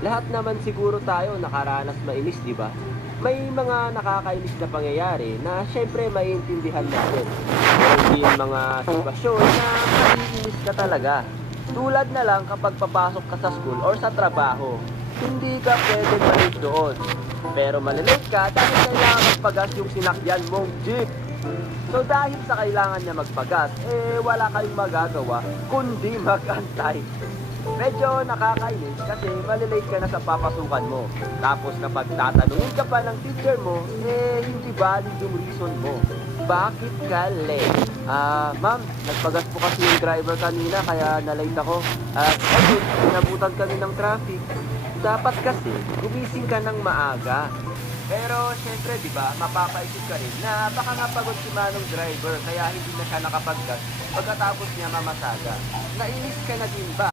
Lahat naman siguro tayo nakaranas mainis, di ba? May mga nakakainis na pangyayari na syempre maiintindihan natin. Meron din mga sitwasyon na maiinis ka talaga. Tulad na lang kapag papasok ka sa school or sa trabaho. Hindi ka pwede malis doon. Pero malilate ka dahil kailangan magpagas yung sinakyan mong jeep. So dahil sa kailangan niya magpagas, wala kayong magagawa kundi mag-antay. Medyo nakakainis kasi malilate ka na sa papasukan mo. Tapos kapag tatanungin ka pa ng teacher mo, hindi valid yung reason mo. Bakit ka late? Ma'am, nagpagas po kasi yung driver kanina kaya na-late ako. Ayun, inabutan kami ng traffic. Dapat kasi, gumising ka ng maaga. Pero syempre, di ba, mapapaisip ka rin na baka nga pagod si manong driver kaya hindi na siya nakapaggas pagkatapos niya mamasaga. Nainis ka na din ba?